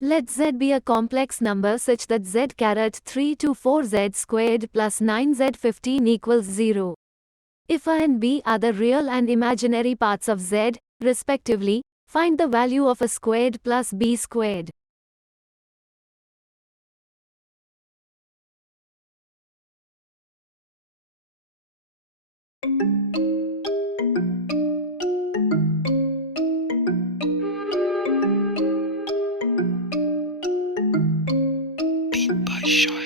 Let z be a complex number such that z caret 3 to 4z squared plus 9z 15 equals 0. If a and b are the real and imaginary parts of z, respectively, find the value of a squared plus b squared. BeatbyShahed.